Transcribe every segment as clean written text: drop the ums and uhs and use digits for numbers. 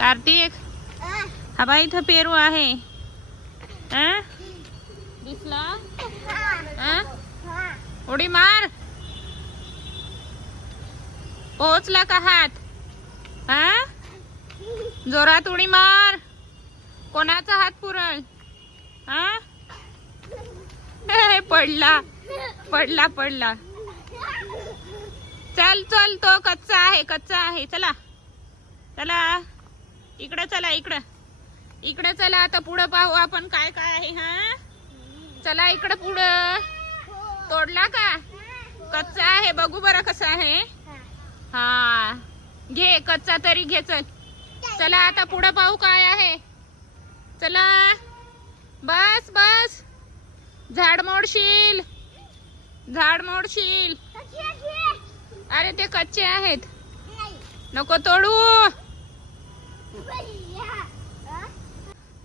कार्तिक हा बाई इथं पेरू आहे. दिसला? उडी मार. पोहोचला का हात? जोरात उडी मार. कोणाचा हात पुरल? पडला पडला पडला. चल चल, तो कच्चा आहे कच्चा आहे. चला चला इकडे, चला इकडं इकडे चला. आता पुढं पाहू आपण काय काय आहे. चला इकडे पुढं. तोडला का? कच्चा आहे, बघू बरं कसा आहे. हा घे, कच्चा तरी घे. चल चला आता पुढं पाहू काय आहे. चला बस बस. झाड मोडशील, झाड मोडशील. अरे ते कच्चे आहेत, नको तोडू.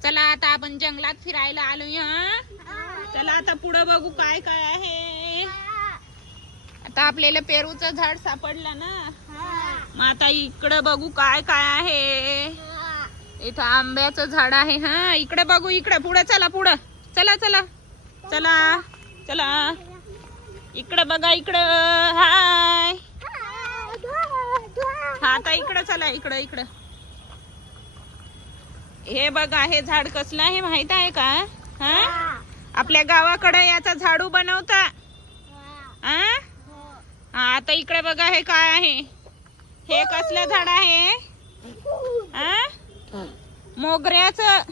चला आता आपण जंगलात फिरायला आलोय. चला आता पुढं बघू काय काय आहे. आता आपल्याला पेरूचं झाड सापडलं ना, मग आता इकडे बघू काय काय आहे. इथं आंब्याचं झाड आहे. इकडे बघू, इकडे पुढे. चला पुढं, चला चला चला चला. इकडे बघा, इकडं. हाय. हा आता इकडं चला, इकडं इकडं. हे बघा, हे झाड कसलं आहे माहित आहे का? आपल्या गावाकडे याचा झाडू बनवता. आता इकडे बघा, हे काय आहे. हे कसलं झाड आहे? मोगऱ्याचं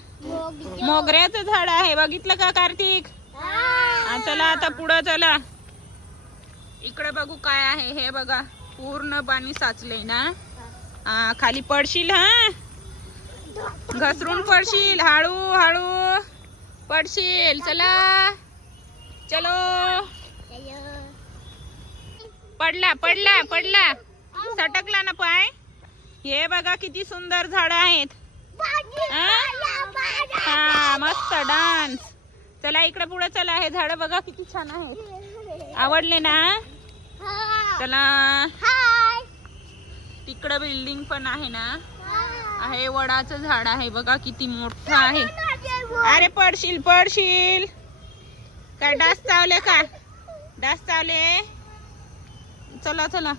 मोगऱ्याचं झाड आहे. बघितलं का कार्तिक? चला आता पुढं चला. इकडे बघू काय आहे. हे बघा, पूर्ण पाणी साचले ना. खाली पडशील. घसरून पडशील. हळू हळू पडशील. चला चलो. पडला पडला पडला, सटकला ना पाय. हे बघा किती सुंदर झाड आहेत. हा मस्त डान्स. चला इकडे पुढे चला. हे झाड बघा किती छान आहेत. आवडले ना? चला. तिकडे बिल्डिंग पण आहे ना. आहे, वडाचं झाड आहे बघा किती मोठं आहे. अरे पडशील पडशील. काय डास चावले का? डास चावले. चला चला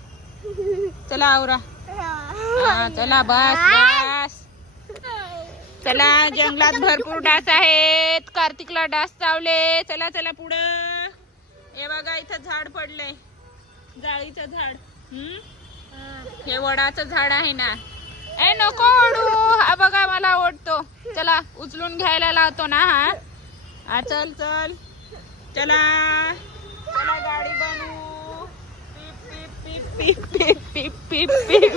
चला आवरा. चला बस बस. चला, जंगलात भरपूर डास आहेत. कार्तिकला डास चावले. चला चला पुढं. हे बघा इथं झाड पडलंय, जाळीचं झाड. हे वडाचं झाड आहे ना. नको ओढू. हा बघा मला ओढतो. चला उचलून घ्यायला लावतो ना. हा चल चल. चला चला गाडी बनवू. पीप पीप पीप पीप पीप पीप पीप.